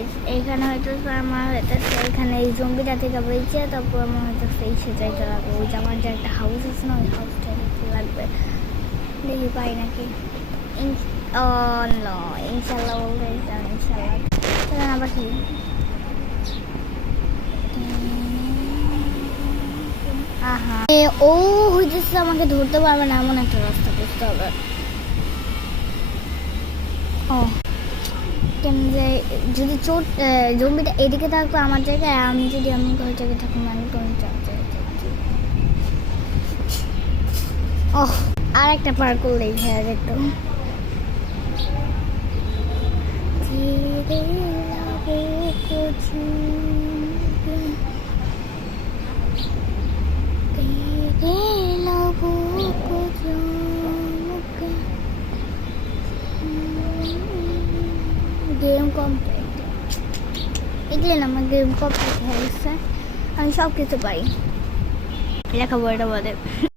Guys, এখানে হয়তো আমার হইতেছে এখানে এই জম্বিটা থেকে বেঁচে তারপর আমার হয়তো সেই সেটাইতে লাগবে। ওই যে আমার যে একটা হাউস আছে না, ওই হাউসটা দেখতে লাগবে। দেখি পাই নাকি। ও নো, ইনশাল্লাহ বলতে ইনশাল্লাহ। চলেন আবার খেলি। আহা, ও হইতেছে আমাকে ধরতে পারবে না এমন একটা রাস্তা বুঝতে হবে। ও যে যদি চোট জম্বিটা এদিকে থাকতো আমার জায়গায়, আমি যদি এমন কোনো জায়গায় থাকুন আমি কোনো ওহ, আর একটা পার করলেই হয়ে যেত। Game complete. দেখলেন আমার গেম কমপ্লিট হয়ে গেছে। আমি সব কিছু পারি, লেখাপড়াটা বাদে।